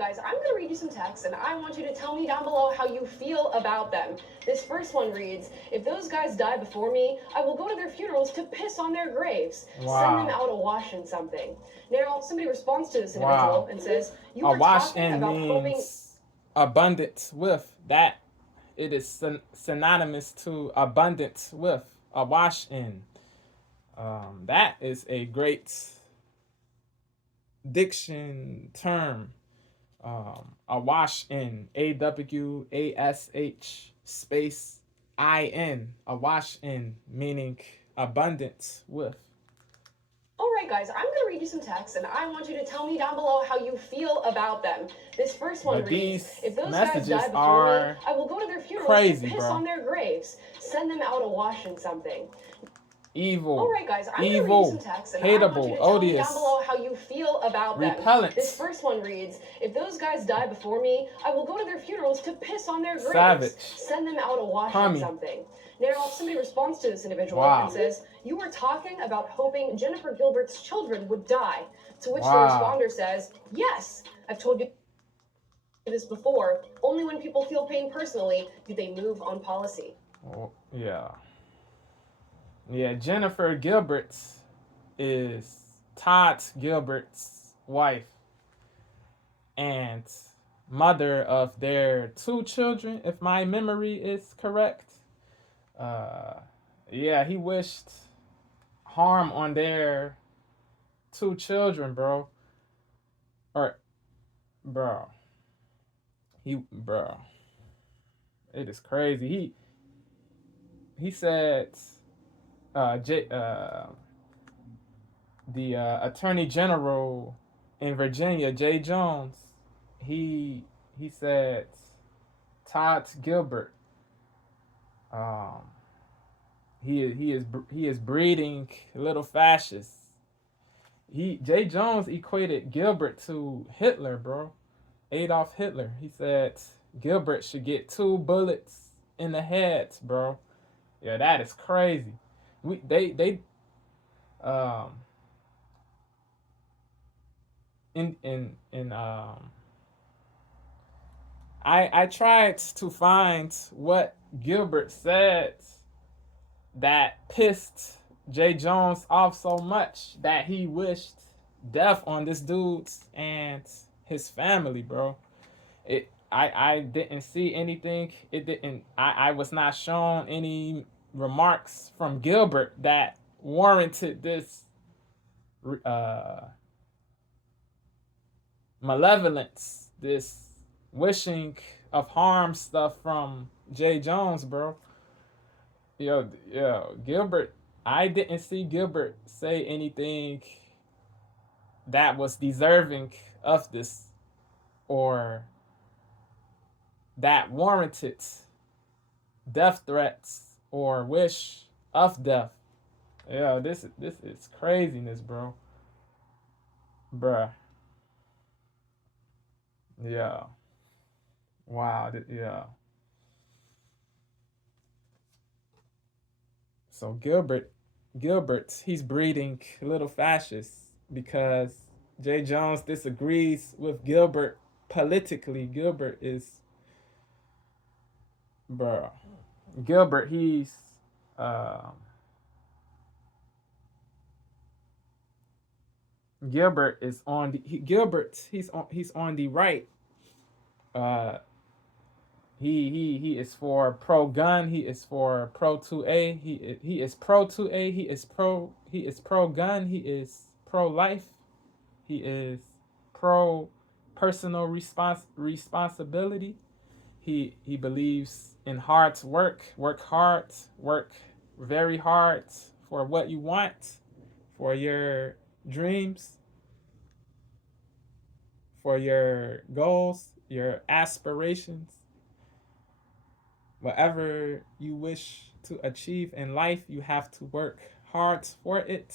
guys, I'm going to read you some texts, and I want you to tell me down below how you feel about them. This first one reads, if those guys die before me, I will go to their funerals to piss on their graves. Wow. Send them out awash in something. Now, somebody responds to this individual and says, you were awash talking in about hoping... means abundance with. That it is synonymous to abundance with. Awash in. That is a great diction term. Awash in, AWASH space IN, awash in, meaning abundance with. All right, guys, I'm going to read you some texts, and I want you to tell me down below how you feel about them. This first one reads, if those guys die before me, I will go to their funerals to piss on their graves. Send them out awash in something. Evil. All right, guys, I'm evil, going to read you some texts, and hateable, I want you to tell odious, me down below how you feel about repellent. them. This first one reads, if those guys die before me, I will go to their funerals to piss on their graves. Savage. Send them out awash in something. Now, somebody responds to this individual and says, you were talking about hoping Jennifer Gilbert's children would die. To which the responder says, yes, I've told you this before. Only when people feel pain personally do they move on policy. Oh, yeah. Yeah, Jennifer Gilbert is Todd Gilbert's wife and mother of their 2 children, if my memory is correct. Yeah, he wished harm on their 2 children, bro. Bro. It is crazy. He said, the Attorney General in Virginia, Jay Jones, he said Todd Gilbert, he is breeding little fascists. Jay Jones equated Gilbert to Hitler, bro. Adolf Hitler. He said Gilbert should get 2 bullets in the head, bro. Yeah, that is crazy. I tried to find what Gilbert said that pissed Jay Jones off so much that he wished death on this dude's and his family, bro. I didn't see anything. I was not shown any remarks from Gilbert that warranted this malevolence, this wishing of harm stuff from Jay Jones, bro. Yo, Gilbert, I didn't see Gilbert say anything that was deserving of this or that warranted death threats or wish of death. Yeah, this is craziness, bro. Bruh. Yeah. Wow. Yeah. So Gilbert, he's breeding little fascists because Jay Jones disagrees with Gilbert politically. Gilbert, he's Gilbert is on the he's on the right. He is for pro gun. He is for pro 2A. He is pro 2A. He is pro gun. He is pro life. He is pro personal responsibility. He believes in hard work. Work hard. Work very hard for what you want, for your dreams, for your goals, your aspirations. Whatever you wish to achieve in life, you have to work hard for it.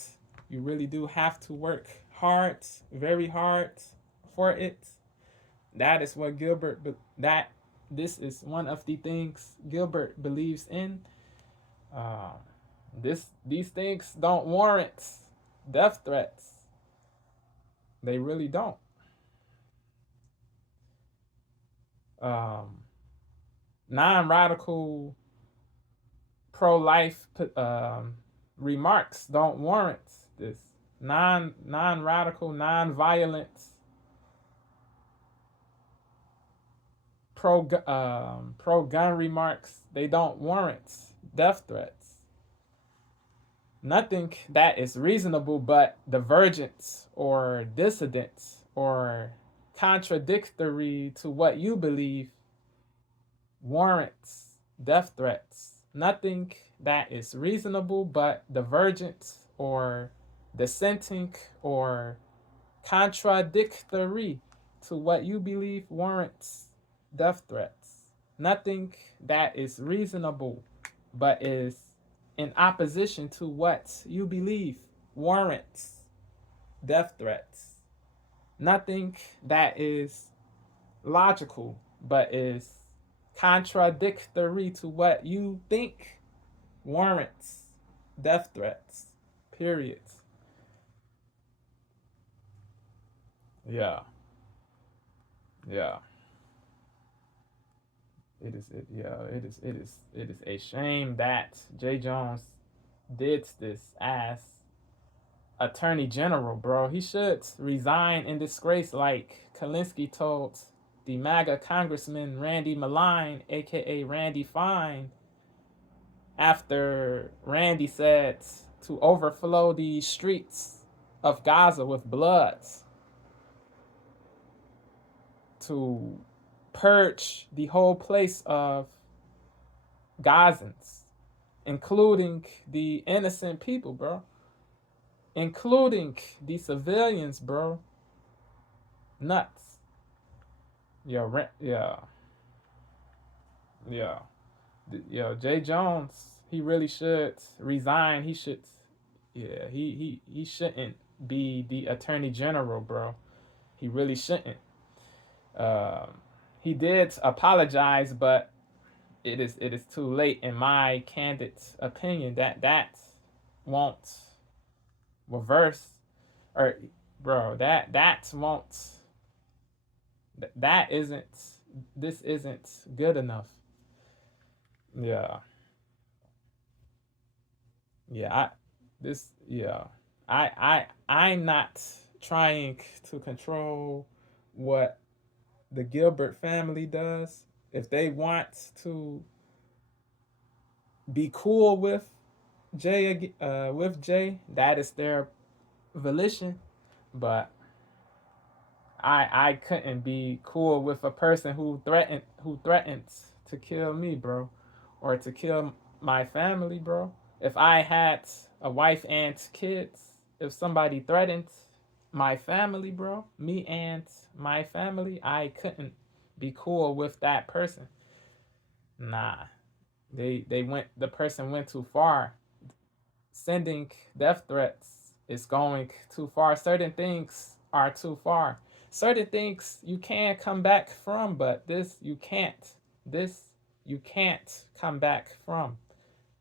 You really do have to work hard, very hard for it. That is what this is one of the things Gilbert believes in. These things don't warrant death threats. They really don't. non-radical pro-life remarks don't warrant this. Non-radical, non-violent pro-gun remarks, they don't warrant death threats. Nothing that is reasonable but divergent or dissident or contradictory to what you believe warrants death threats. Nothing that is reasonable but divergent or dissenting or contradictory to what you believe warrants death threats. Nothing that is reasonable but is in opposition to what you believe warrants death threats. Nothing that is logical but is contradictory to what you think warrants death threats. Period. Yeah. It is a shame that J. Jones did this as Attorney General, bro. He should resign in disgrace like Kalinsky told the MAGA Congressman Randy Malign, aka Randy Fine, after Randy said to overflow the streets of Gaza with blood, to purge the whole place of Gazans, including the innocent people, bro. Including the civilians, bro. Nuts. Yo, Jay Jones, he really should resign. He should, he shouldn't be the Attorney General, bro. He really shouldn't. He did apologize, but it is too late, in my candid opinion. That won't reverse, or bro, that won't. That isn't. This isn't good enough. Yeah. I'm not trying to control what the Gilbert family does. If they want to be cool with Jay, that is their volition. But I couldn't be cool with a person who threatens to kill me, bro, or to kill my family, bro. If I had a wife and kids, if somebody threatened my family, bro, me and my family, I couldn't be cool with that person. Nah. The person went too far. Sending death threats is going too far. Certain things are too far. Certain things you can come back from, but this you can't. This you can't come back from.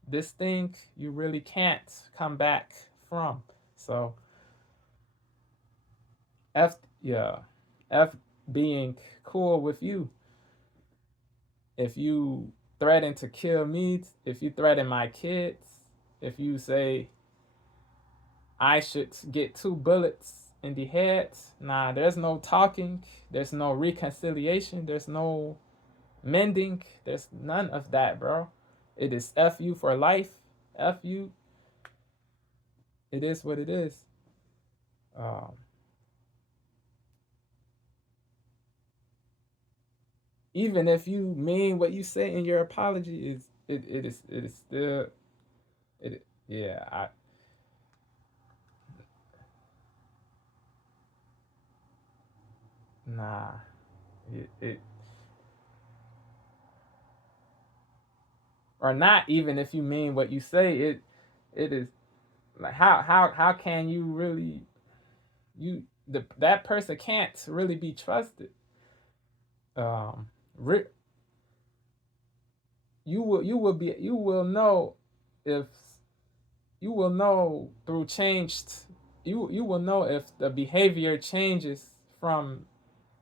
This thing you really can't come back from. So F being cool with you. If you threaten to kill me, if you threaten my kids, if you say I should get 2 bullets in the head, nah, there's no talking, there's no reconciliation, there's no mending, there's none of that, bro. It is F you for life. F you. It is what it is. Even if you mean what you say in your apology, it is still it. Yeah, nah, it or not. Even if you mean what you say, it is like how can you really that person can't really be trusted. You will know if you will know through changed you will know if the behavior changes from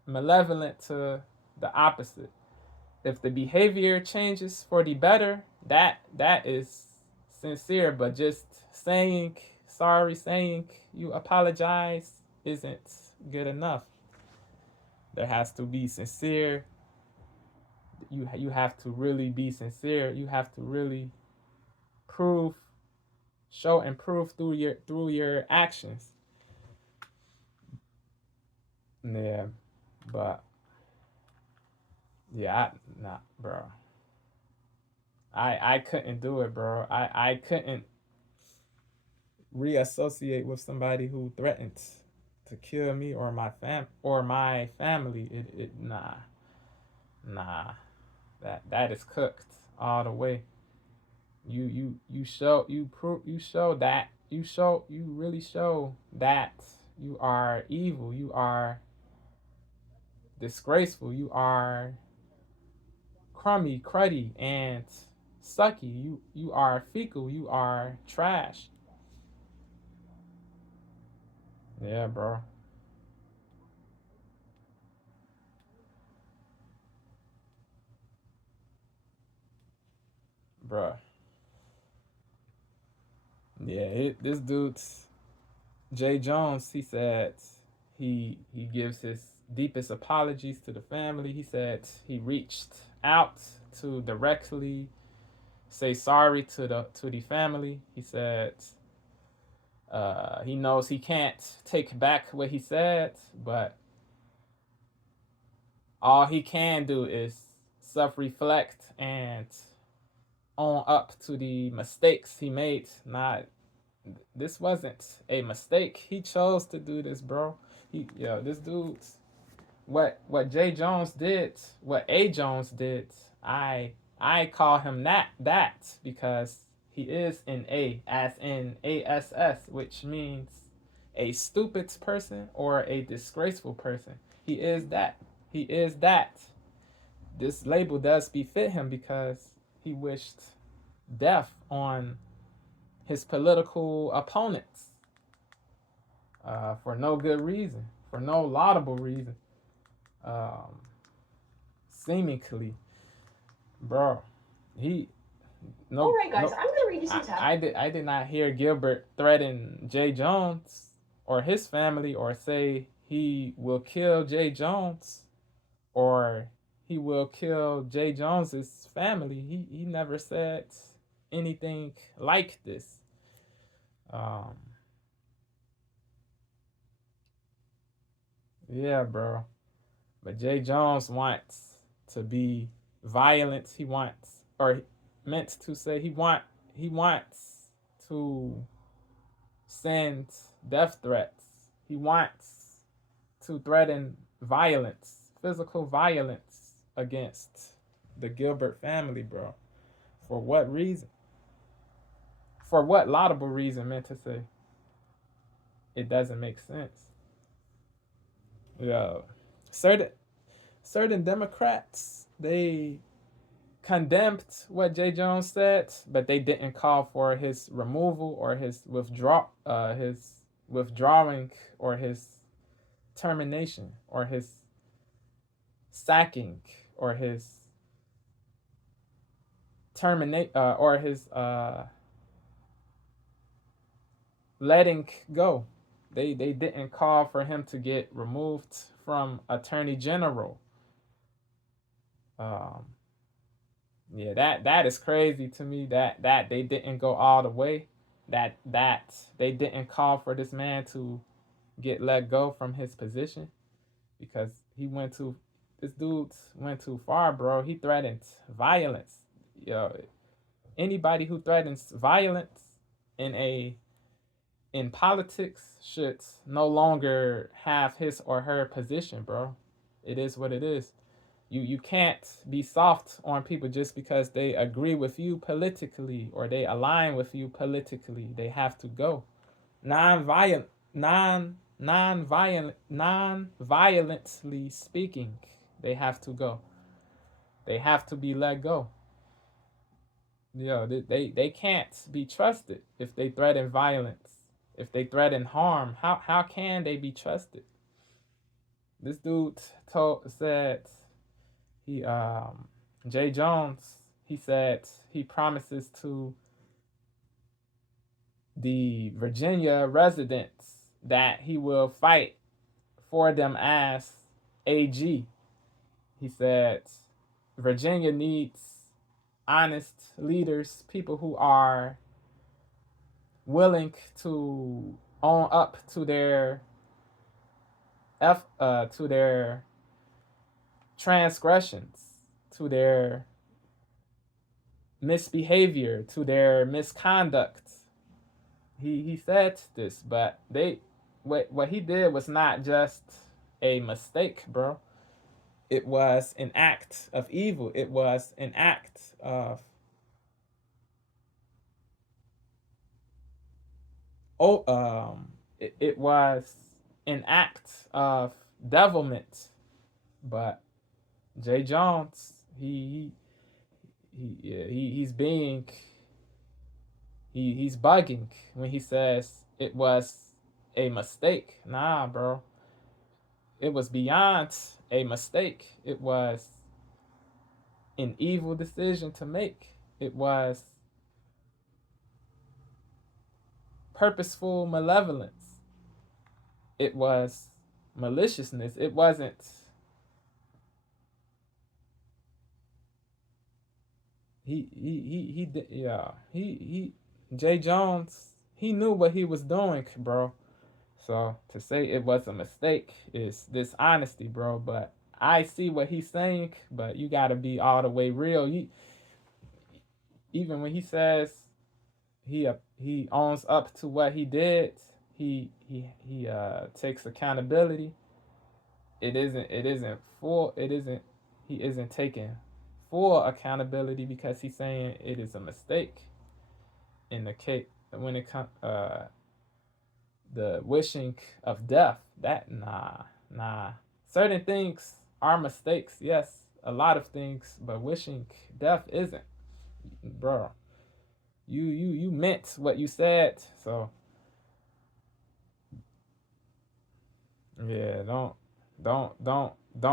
malevolent to the opposite. if the behavior changes for the better, that is sincere. But just saying sorry, saying you apologize isn't good enough. There has to be sincere. You have to really be sincere. You have to really prove, show and prove through your actions. Yeah, but yeah, nah, bro. I couldn't do it, bro. I couldn't reassociate with somebody who threatened to kill me or my family. It nah. That is cooked all the way. You really show that you are evil. You are disgraceful. You are cruddy, and sucky. You are fecal. You are trash. Yeah, bro. Bro. Yeah, this dude's Jay Jones. He said he gives his deepest apologies to the family. He said he reached out to directly say sorry to the family. He said he knows he can't take back what he said, but all he can do is self-reflect and own up to the mistakes he made. Not This wasn't a mistake. He chose to do this, bro. This dude's what Jay Jones did, what A Jones did. I call him that because he is an A, as in ASS, which means a stupid person or a disgraceful person. He is that. He is that. This label does befit him because he wished death on his political opponents for no good reason, for no laudable reason. Seemingly, bro, he no. All right, guys, no, I'm gonna read you some text. I did not hear Gilbert threaten Jay Jones or his family or say he will kill Jay Jones or he will kill Jay Jones's family. He never said anything like this. Yeah, bro. But Jay Jones wants to be violent. He wants, or meant to say, he wants to send death threats. He wants to threaten violence, physical violence against the Gilbert family, bro. For what reason? For what laudable reason? Meant to say, it doesn't make sense. Yeah, certain Democrats, they condemned what Jay Jones said, but they didn't call for his removal or his withdrawing or his termination or his sacking or his letting go. They didn't call for him to get removed from Attorney General. Yeah, that is crazy to me that they didn't go all the way. That they didn't call for this man to get let go from his position because this dude went too far, bro. He threatened violence. Anybody who threatens violence in politics should no longer have his or her position, bro. It is what it is. You can't be soft on people just because they agree with you politically or they align with you politically. They have to go. Non-violently speaking, they have to go. They have to be let go. They can't be trusted if they threaten violence. If they threaten harm, how can they be trusted? This dude said he Jay Jones, he said he promises to the Virginia residents that he will fight for them as AG. He said Virginia needs honest leaders, people who are willing to own up to their to their transgressions, to their misbehavior, to their misconduct. He said this, but what he did was not just a mistake, bro. It was an act of evil. It was an act of it was an act of devilment. But Jay Jones, he's being he's bugging when he says it was a mistake. Nah, bro. It was beyond a mistake. It was an evil decision to make. It was purposeful malevolence. It was maliciousness. It wasn't he Jay Jones, he knew what he was doing, bro. So to say it was a mistake is dishonesty, bro. But I see what he's saying, but you gotta be all the way real. Even when he says he owns up to what he did, he takes accountability. It isn't full. It isn't. He isn't taking full accountability because he's saying it is a mistake. In the case when it comes the wishing of death, that nah. Certain things are mistakes, yes, a lot of things, but wishing death isn't, bro. You meant what you said, so yeah, don't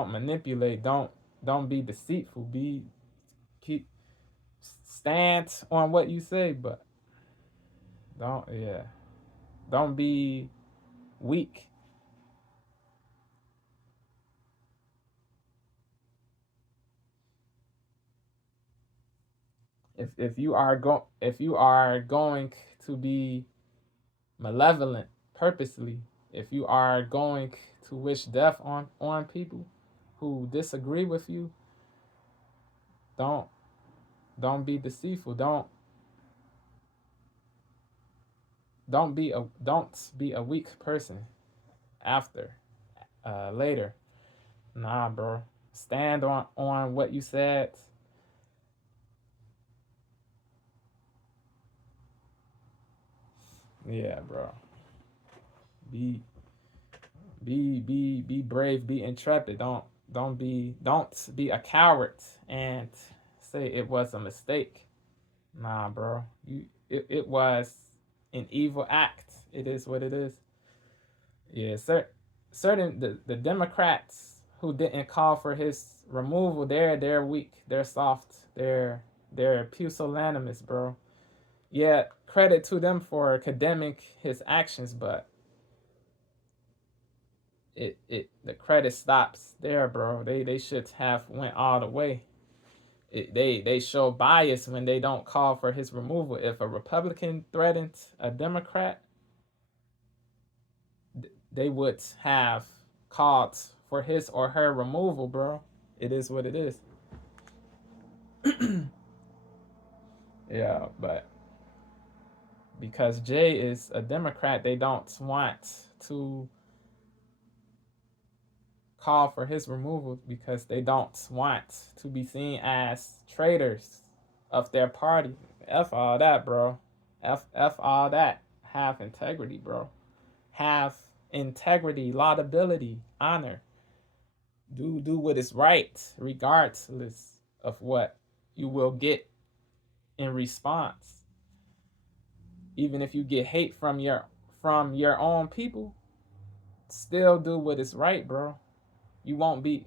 manipulate, don't be deceitful, keep stand on what you say, but don't be weak. If you are going to be malevolent purposely, if you are going to wish death on people who disagree with you, don't be deceitful. Don't be a weak person after later. Nah, bro. Stand on what you said. Yeah, bro. Be be brave, be intrepid. Don't be a coward and say it was a mistake. Nah, bro. It was an evil act. It is what it is. Yeah, certain the Democrats who didn't call for his removal, they're weak, they're soft, they're pusillanimous, bro. Yeah, credit to them for condemning his actions, but the credit stops there, bro. They should have went all the way. They show bias when they don't call for his removal. If a Republican threatened a Democrat, they would have called for his or her removal, bro. It is what it is. Yeah, but because Jay is a Democrat, they don't want to call for his removal because they don't want to be seen as traitors of their party. F all that, bro. F all that. Have integrity, bro. Have integrity, laudability, honor. Do what is right, regardless of what you will get in response. Even if you get hate from your own people, still do what is right, bro. You won't be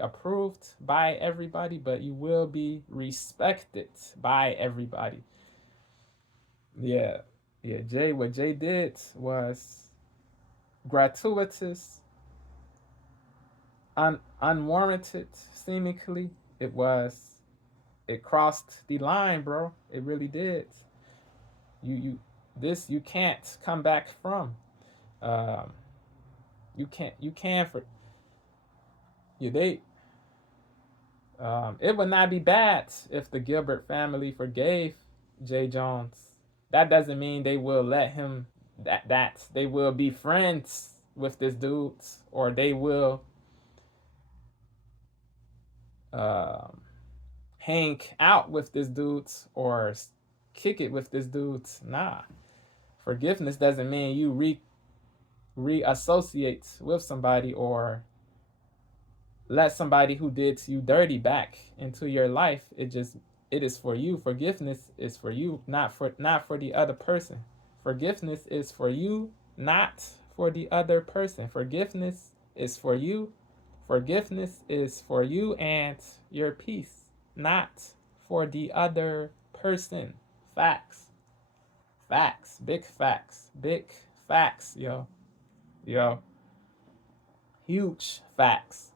approved by everybody, but you will be respected by everybody. Yeah. Yeah, what Jay did was gratuitous, unwarranted, seemingly. It crossed the line, bro. It really did. You can't come back from. Um, you can for you they it would not be bad if the Gilbert family forgave Jay Jones. That doesn't mean they will let him that they will be friends with this dude, or they will um, hang out with this dude or kick it with this dude. Nah. Forgiveness doesn't mean you reassociate with somebody or let somebody who did you dirty back into your life. It is for you. Forgiveness is for you, not for the other person. Forgiveness is for you, not for the other person. Forgiveness is for you. Forgiveness is for you and your peace, not for the other person. Facts. Facts. Big facts. Big facts, yo. Yo. Huge facts.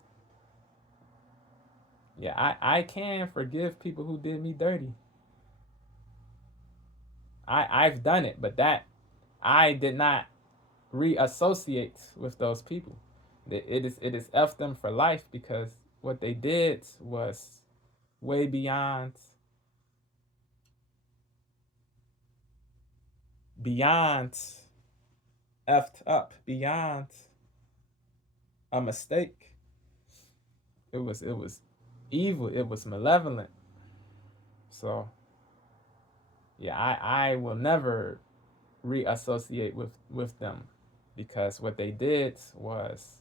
Yeah, I can forgive people who did me dirty. I've done it, but that I did not reassociate with those people. It is F them for life, because what they did was way beyond effed up, beyond a mistake. It was evil. It was malevolent. So yeah, I will never reassociate with them, because what they did was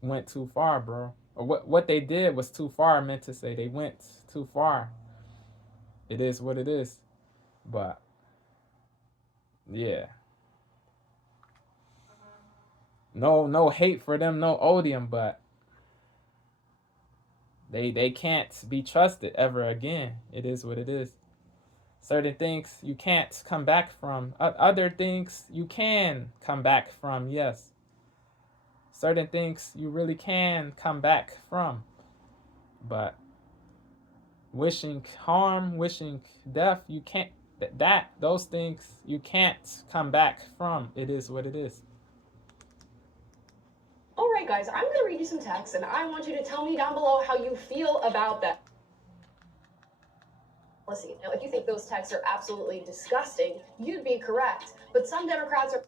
went too far, bro. Or what they did was too far. I meant to say they went too far. It is what it is. But yeah, no hate for them, no odium, but they can't be trusted ever again. It is what it is. Certain things you can't come back from. Other things you can come back from, yes. Certain things you really can come back from. But wishing harm, wishing death, you can't. Those things you can't come back from. It is what it is. All right, guys, I'm going to read you some text, and I want you to tell me down below how you feel about that. Listen, now, if you think those texts are absolutely disgusting, you'd be correct. But some Democrats are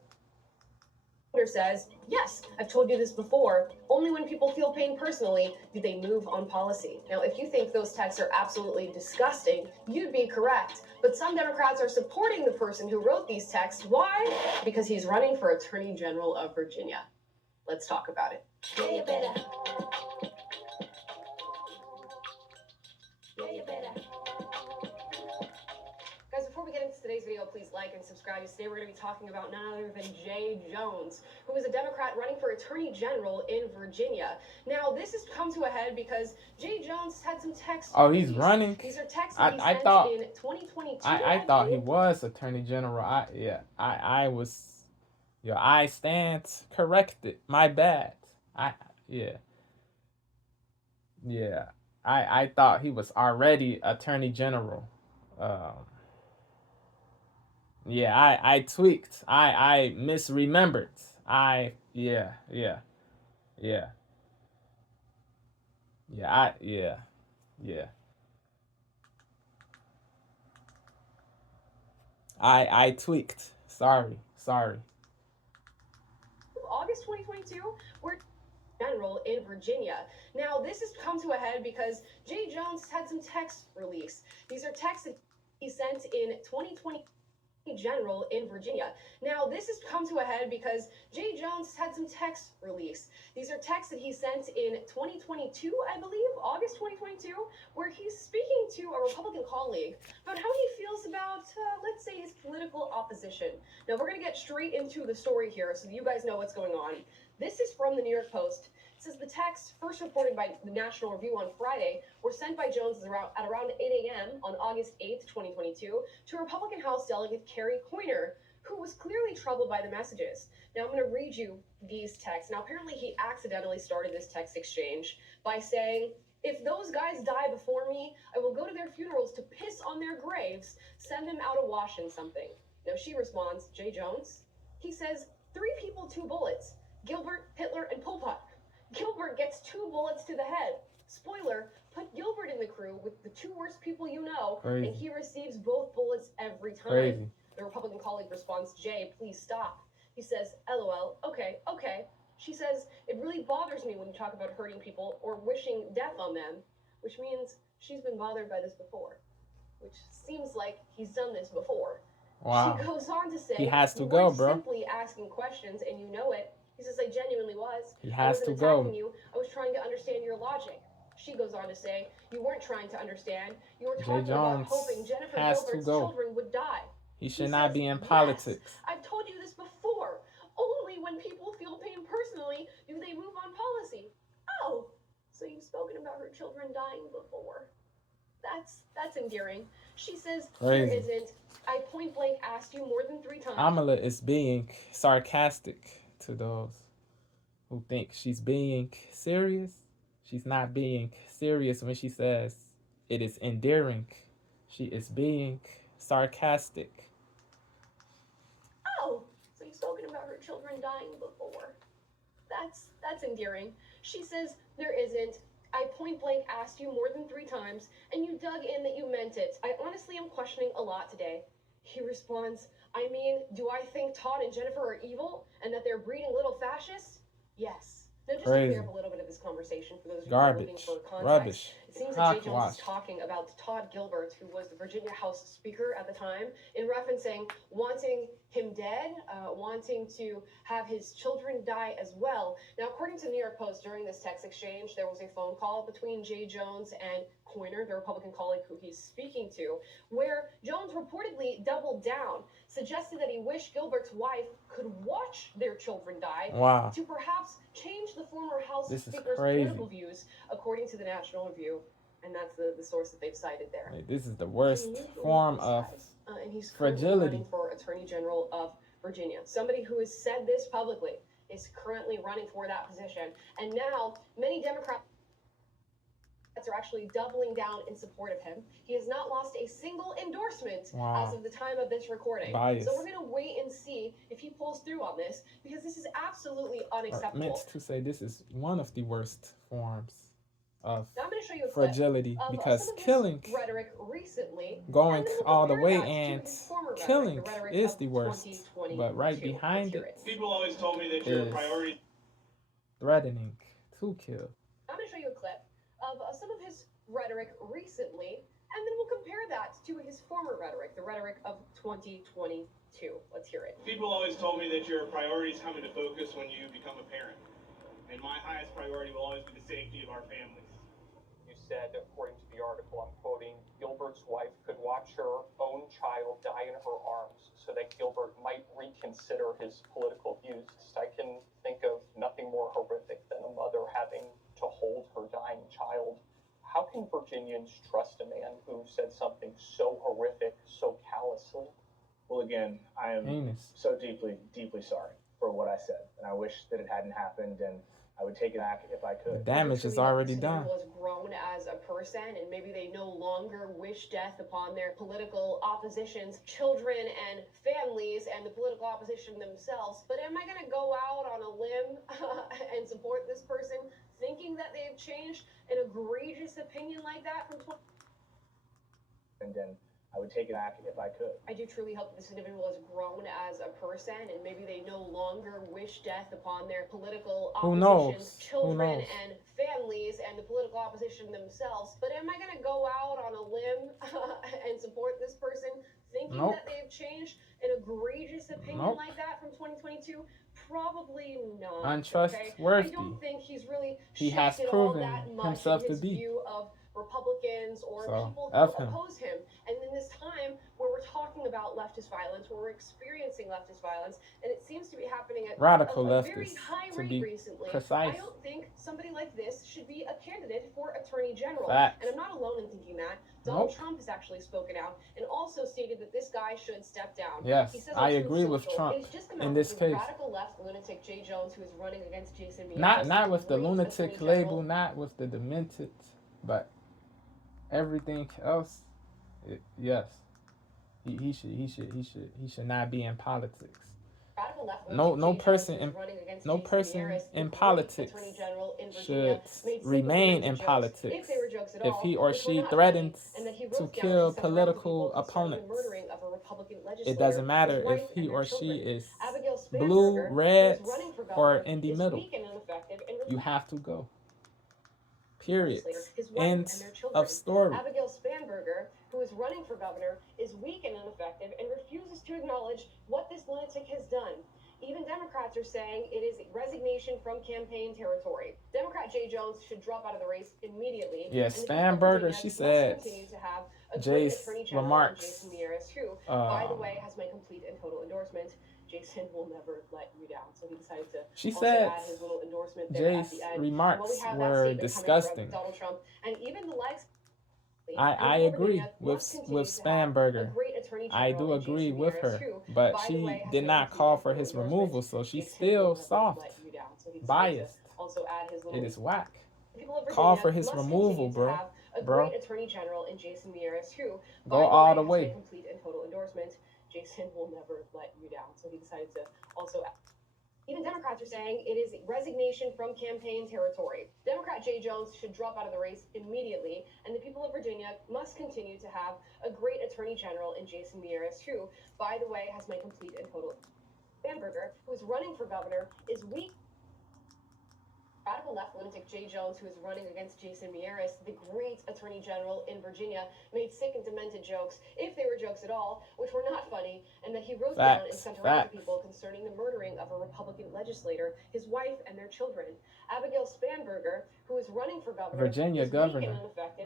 says, yes, I've told you this before, only when people feel pain personally do they move on policy. Now, if you think those texts are absolutely disgusting, you'd be correct. But some Democrats are supporting the person who wrote these texts. Why? Because he's running for Attorney General of Virginia. Let's talk about it. Yeah, you better. Yeah, you better. Guys, before we get into today's video, please like and subscribe. Today we're going to be talking about none other than Jay Jones, who is a Democrat running for Attorney General in Virginia. Now, this has come to a head because Jay Jones had some texts. Oh, he's running? These are texts that he sent in 2022. I thought he was Attorney General. I was, I stand corrected. My bad. I thought he was already Attorney General. I tweaked. I misremembered. I tweaked. Sorry. August 2022, we're General in Virginia. Now, this has come to a head because Jay Jones had some texts released. These are texts that he sent in 2020. General in Virginia. Now, this has come to a head because Jay Jones had some texts released. These are texts that he sent in 2022, I believe, August 2022, where he's speaking to a Republican colleague about how he feels about, let's say, his political opposition. Now, we're going to get straight into the story here so that you guys know what's going on. This is from the New York Post. It says the texts, first reported by the National Review on Friday, were sent by Jones at around 8 a.m. on August 8th, 2022, to Republican House Delegate Kerry Coyner, who was clearly troubled by the messages. Now, I'm going to read you these texts. Now, apparently he accidentally started this text exchange by saying, "If those guys die before me, I will go to their funerals to piss on their graves, send them out awash in something." Now, she responds, Jay Jones, he says, 3 people, 2 bullets. Gilbert, Hitler, and Pol Pot. Gilbert gets 2 bullets to the head. Spoiler, put Gilbert in the crew with the 2 worst people you know, Crazy. and he receives both bullets every time. Crazy. The Republican colleague responds, Jay, please stop. He says, LOL, okay. She says, it really bothers me when you talk about hurting people or wishing death on them, which means she's been bothered by this before, which seems like he's done this before. Wow. She goes on to say, he has to you go, weren't bro. simply asking questions and you know it. He says, I genuinely was. He has to I wasn't go. attacking you. I was trying to understand your logic. She goes on to say, you weren't trying to understand. You were talking about hoping Jennifer Gilbert's children would die. He should not be in politics. Yes, I've told you this before. Only when people feel pain personally do they move on policy. Oh, so you've spoken about her children dying before. That's endearing. She says, Crazy. There isn't. I point blank asked you more than 3 times. Amala is being sarcastic to those who think she's being serious. She's not being serious when she says it is endearing. She is being sarcastic. Oh, so you've spoken about her children dying before. That's endearing. She says, there isn't. I point blank asked you more than 3 times, and you dug in that you meant it. I honestly am questioning a lot today. He responds, I mean, do I think Todd and Jennifer are evil and that they're breeding little fascists? Yes. Now, just to clear up a little bit of this conversation for those of you who are looking for context, Rubbish. it seems that Jay Jones is talking about Todd Gilbert, who was the Virginia House Speaker at the time, in referencing wanting him dead, wanting to have his children die as well. Now, according to the New York Post, during this text exchange, there was a phone call between Jay Jones and Coyner, the Republican colleague who he's speaking to, where Jones reportedly doubled down, suggested that he wished Gilbert's wife could watch their children die to perhaps change the former House Speaker's political views, according to the National Review. And that's the source that they've cited there. This is the worst form of and he's fragility. Running for Attorney General of Virginia. Somebody who has said this publicly is currently running for that position. And now many Democrats are actually doubling down in support of him. He has not lost a single endorsement as of the time of this recording. So we're going to wait and see if he pulls through on this, because this is absolutely unacceptable. I meant to say this is one of the worst forms of now I'm going to show you a fragility, clip because of killing, rhetoric recently, going all the way and killing is the worst, but right behind it, people always told me that your priority threatening to kill. I'm going to show you a clip of some of his rhetoric recently, and then we'll compare that to his former rhetoric, the rhetoric of 2022. Let's hear it. People always told me that your priorities come into focus when you become a parent. And my highest priority will always be the safety of our families. You said, according to the article I'm quoting, Gilbert's wife could watch her own child die in her arms so that Gilbert might reconsider his political views. I can think of nothing more horrific than a mother having to hold her dying child. How can Virginians trust a man who said something so horrific, so callously? Well, again, I am so deeply, deeply sorry for what I said. And I wish that it hadn't happened, and I would take it back if I could. The damage is already done. Was grown as a person, and maybe they no longer wish death upon their political opposition's children and families and the political opposition themselves. But am I going to go out on a limb and support this person thinking that they've changed an egregious opinion like that from 20? And then I would take it back if I could. I do truly hope that this individual has grown as a person, and maybe they no longer wish death upon their political opposition's children and families and the political opposition themselves. But am I going to go out on a limb and support this person thinking that they've changed egregious opinion Nope. like that from 2022? Probably not. Untrustworthy. Okay? I don't think he's really He has shifted all proven that much himself in to his be. view of Republicans or So, people who F him. oppose him. And in this time where we're talking about leftist violence, where we're experiencing leftist violence, and it seems to be happening at Radical a very leftist, high to rate be recently, precise. I don't think somebody like this should be a candidate for Attorney General. Facts. And I'm not alone in thinking that. Donald Nope. Trump has actually spoken out and also stated that this guy should step down. Yes, He says I on agree Truth with Social, Trump it has just come in out this that the case. radical left lunatic Jay Jones, who is running against Jason Miyares, Not with the great lunatic Attorney label, General. not with the demented, but everything else. Yes, he should not be in politics. Radical left No person in politics should remain in politics if he or she threatens to kill political opponents. It doesn't matter if he or she is blue, red, or in the middle. You have to go. Period. End of story. Abigail Spanberger, who is running for governor, is weak and ineffective and refuses to acknowledge what this lunatic has done. Even Democrats are saying it is resignation from campaign territory. Democrat Jay Jones should drop out of the race immediately. Yeah, Spanberger, she said Jay's remarks, Jason Miyares, who, by the way, has my complete and total endorsement. Jason will never let you down. So he decided to she also said add his little endorsement there at Jay's the end. remarks Well, we were disgusting. Donald Trump and even the likes. I agree with Spanberger. I do agree with her, but she did not call for his removal, so she's still soft, biased. It is whack. Call for his removal, bro. Attorney General in Jason Miyares, who go all the way. Complete and total endorsement. Jason will never let you down. So he decided to also. Even Democrats are saying it is resignation from campaign territory. Democrat Jay Jones should drop out of the race immediately, and the people of Virginia must continue to have a great Attorney General in Jason Miyares, who, by the way, has my complete and total. Spanberger, who is running for governor, is weak. Radical left lunatic Jay Jones, who is running against Jason Miyares, the great Attorney General in Virginia, made sick and demented jokes, if they were jokes at all, which were not funny, and that he wrote down and sent around to people concerning the murdering of a Republican legislator, his wife, and their children. Abigail Spanberger, who is running for governor, Virginia governor,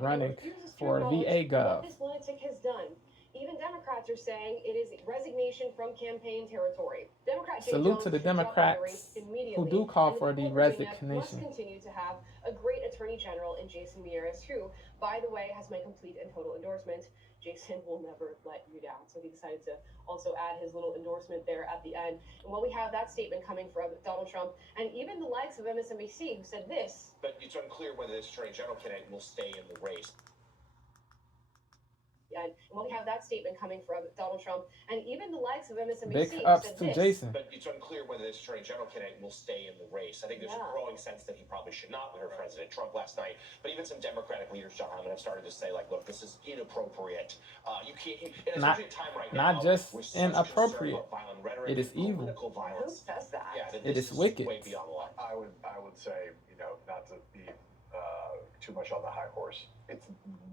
running for VA gov. What this lunatic has done. Even Democrats are saying it is resignation from campaign territory. Democrat Jay Salute Jones to the should drop out of the Democrats race immediately, who do call and for the people of Virginia resignation. Must continue to have a great Attorney General in Jason Miyares, who, by the way, has my complete and total endorsement. Jason will never let you down. So he decided to also add his little endorsement there at the end. And while we have that statement coming from Donald Trump and even the likes of MSNBC, who said this. But it's unclear whether this Attorney General candidate will stay in the race. And when we have that statement coming from Donald Trump and even the likes of MSNBC, big ups to this. Jason. But it's unclear whether this Attorney General candidate will stay in the race. I think there's a growing sense that he probably should not. We heard President Trump last night, but even some Democratic leaders, John, have started to say, like, look, this is inappropriate. You can't. Especially at a time right now, not just with inappropriate. Violent rhetoric, it is evil. Violence. Who says that? Yeah, it is wicked. Way beyond the line. I would say, not to be too much on the high horse. It's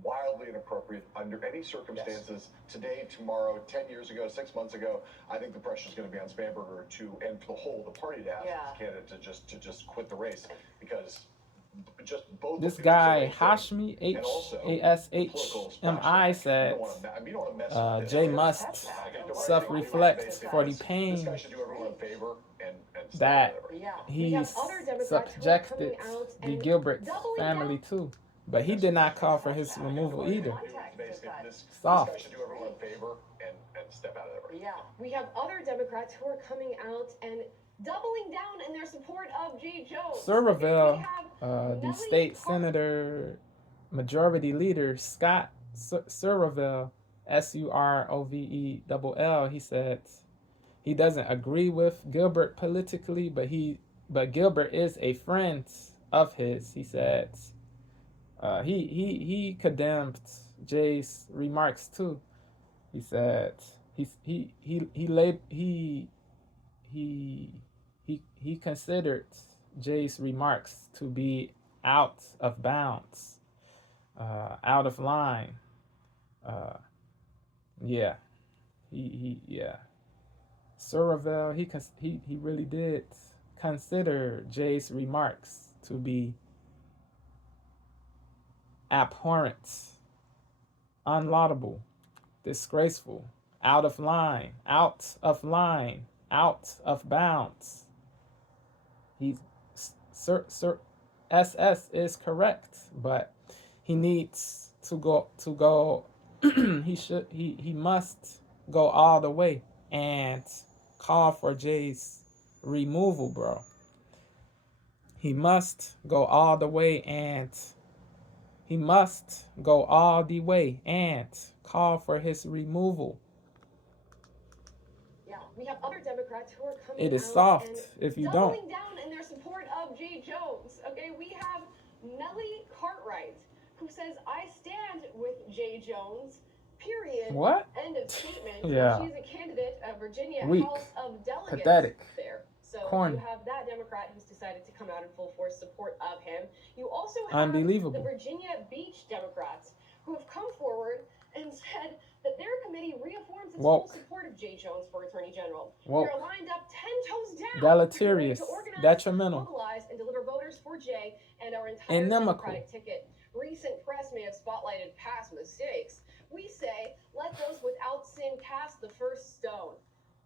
wildly inappropriate under any circumstances. Yes. Today, tomorrow, 10 years ago, 6 months ago. I think the pressure is going to be on Spanberger and for the party to ask this candidate to just quit the race, because just both. This guy Hashmi HASHMI said, Jay must self-reflect for the pain that he's subjected the Gilbert family to. But he did not call for his removal either. Soft. Yeah, we have other Democrats who are coming out and doubling down in their support of Jay Jones. Surville, the state senator majority leader, Scott Surville, SUROVELL, he said he doesn't agree with Gilbert politically, but Gilbert is a friend of his. He said he condemned Jay's remarks too. He said he considered Jay's remarks to be out of bounds, out of line. Suravel, he really did consider Jay's remarks to be abhorrent, unlaudable, disgraceful, out of line, out of bounds. He's SS is correct, but he needs to go he must go all the way and call for Jay's removal, bro. He must go all the way and call for his removal. Yeah, we have other Democrats who are coming It is out soft and if you doubling don't. down in their support of Jay Jones. Okay, we have Mellie Cartwright, who says, I stand with Jay Jones, period. What? End of statement. Yeah. She's a candidate of Virginia Weak. House of Delegates. Pathetic. There. So Corny. you have that Democrat who's decided to come out in full force support of him. You also have Unbelievable. the Virginia Beach Democrats who have come forward and said that their committee reaffirms its full support of Jay Jones for Attorney General. They're lined up 10 toes down. Deleterious. To organize, Detrimental. mobilize, and deliver voters for Jay and our entire Inimical. Democratic ticket. Recent press may have spotlighted past mistakes. We say, let those without sin cast the first stone.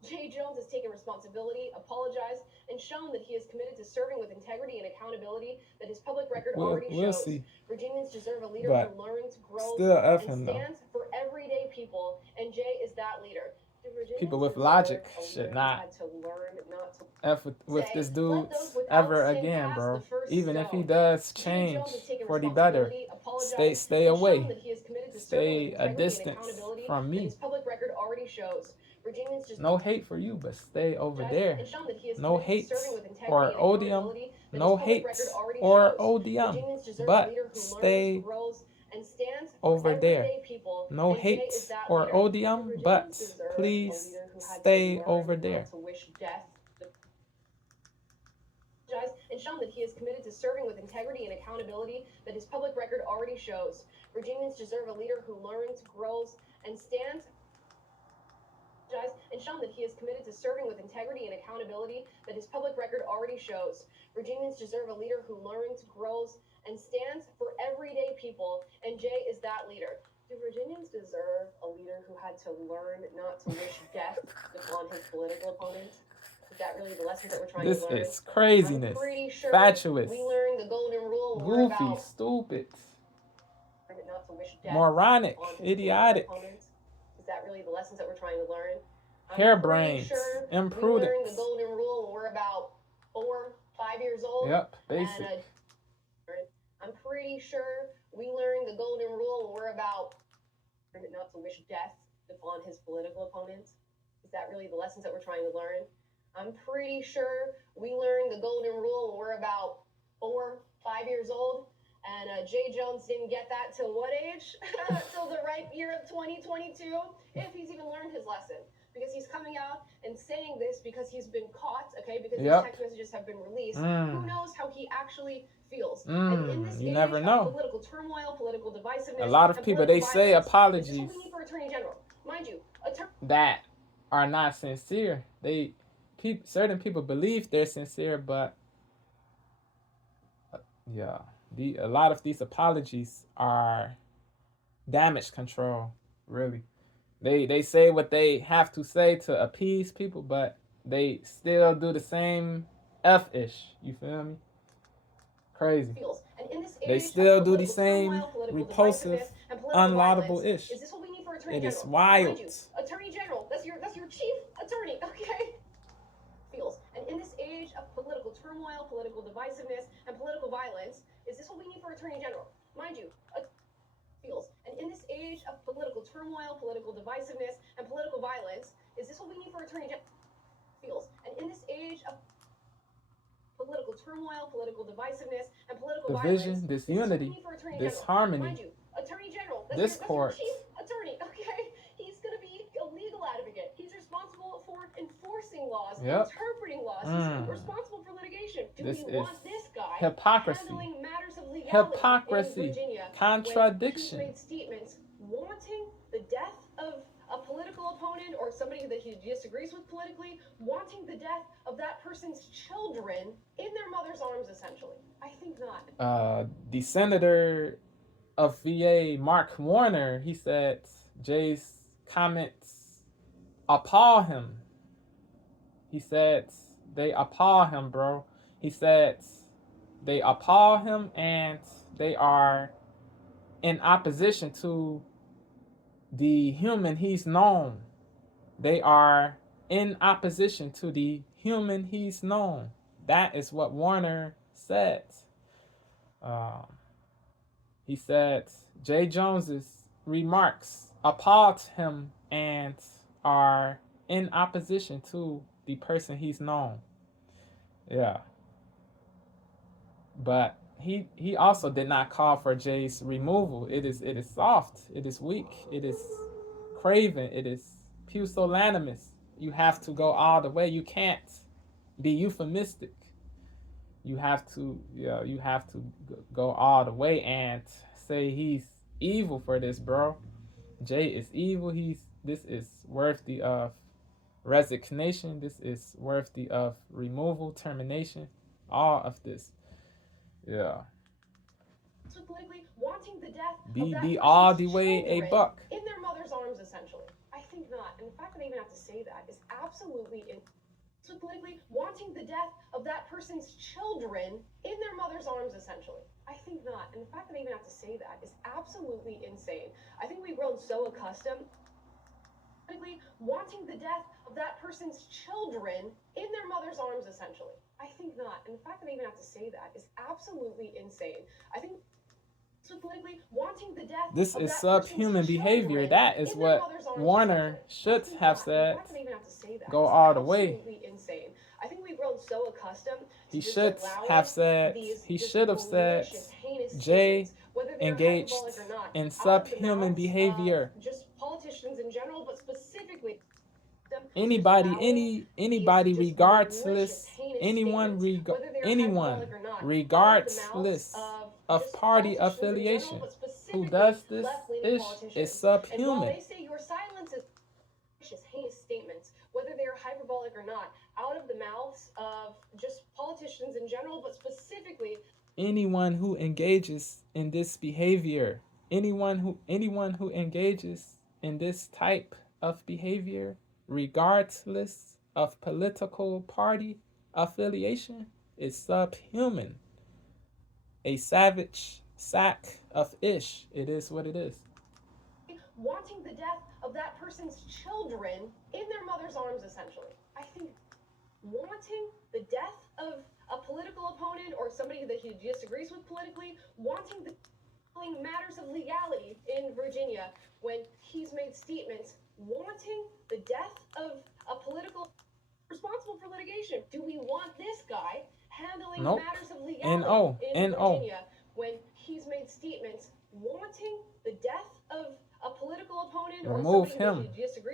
Jay Jones has taken responsibility, apologized, and shown that he is committed to serving with integrity and accountability that his public record already shows. See. Virginians deserve a leader But who learns, grows, still F and him, though. stands for everyday people, and Jay is that leader. People with logic should not F with this dude ever again, bro. Even if he does change for the better, stay away. Stay a distance from me. No hate for you, but stay over there. No hate or odium. No hate or odium, but stay over there. No hate or odium, but please stay over there. And shown that he is committed to serving with integrity and accountability that his public record already shows. Virginians deserve a leader who learns, grows, and stands. And shown that he is committed to serving with integrity and accountability that his public record already shows. Virginians deserve a leader who learns, grows, and stands for everyday people, and Jay is that leader. Do Virginians deserve a leader who had to learn not to wish death upon his political opponents? Is that really the lesson that we're trying to learn? This is craziness. I'm pretty sure fatuous. We learned the golden rule. Goofy, stupid, not to wish death moronic, idiotic. Is that really the lessons that we're trying to learn? Harebrained, sure imprudent. We learned the golden rule when we're about 4, 5 years old. Yep, basic. And, I'm pretty sure we learned the golden rule when we're about not to wish death upon his political opponents. Is that really the lessons that we're trying to learn? I'm pretty sure we learned the golden rule when we're about 4, 5 years old. And Jay Jones didn't get that till what age? Till the ripe year of 2022, if he's even learned his lesson. Because he's coming out and saying this because he's been caught, okay? Because these text messages have been released. Who knows how he actually feels? And in this you never know. Political turmoil, political divisiveness. A lot of people, they say apologies we need for Attorney General. Mind you, that are not sincere. Certain people believe they're sincere, but a lot of these apologies are damage control, really. They say what they have to say to appease people, but they still do the same F-ish. You feel me? Crazy. They still do the same repulsive, unlaudable-ish. It is wild. Attorney General, that's your chief attorney, okay? And in this age of political turmoil, political divisiveness, and political violence, is this what we need for Attorney General? Mind you, and in this age of political turmoil, political divisiveness, and political violence, is this what we need for Attorney General? And in this age of political turmoil, political divisiveness, and political division, violence, disunity, disharmony, mind you, Attorney General, discord. That's your chief attorney, okay? He's going to be a legal advocate. He's responsible for enforcing laws, interpreting laws. He's responsible for litigation. Do we want this guy handling matters of legality in Virginia, contradiction, when he made statements wanting the death of a political opponent or somebody that he disagrees with politically, wanting the death of that person's children in their mother's arms, essentially? I think not. The senator of VA, Mark Warner, he said Jay's comments appall him. He said they appall him, bro. He said they appall him and they are in opposition to the human he's known. They are in opposition to the human he's known. That is what Warner said. He said Jay Jones's remarks appalled him and are in opposition to the person he's known. Yeah. But he also did not call for Jay's removal. It is soft. It is weak. It is craven. It is pusillanimous. You have to go all the way. You can't be euphemistic. You have to go all the way and say he's evil for this, bro. Jay is evil. This is worthy of resignation. This is worthy of removal, termination, all of this. Yeah. So politically, wanting the death be all the way a buck. In their mother's arms, essentially. I think not. And the fact that I even have to say that is absolutely so politically, wanting the death of that person's children in their mother's arms, essentially. I think not. And the fact that I even have to say that is absolutely insane. I think we've grown so accustomed wanting the death of that person's children in their mother's arms, essentially. I think not. And the fact that I even have to say that is absolutely insane. I think so politically, wanting the death this is subhuman behavior. That is what Warner should have said. Go all the way. Insane. I think we've grown so accustomed. He should have said. He should have said. Jay engaged in subhuman behavior. Just politicians in general, but specifically anybody regardless, anyone regardless of party affiliation who does this is subhuman. They say your silence is heinous statements, whether they're hyperbolic or not, out of the mouths of just politicians in general, but specifically anyone who engages in this behavior, anyone who engages in this type of behavior, regardless of political party affiliation, is subhuman. A savage sack of ish. It is what it is. Wanting the death of that person's children in their mother's arms, essentially. I think wanting the death of a political opponent or somebody that he disagrees with politically, wanting the matters of legality in Virginia when he's made statements wanting the death of a political responsible for litigation. Do we want this guy handling matters of legality in Virginia when he's made statements wanting the death of a political opponent or somebody that he disagrees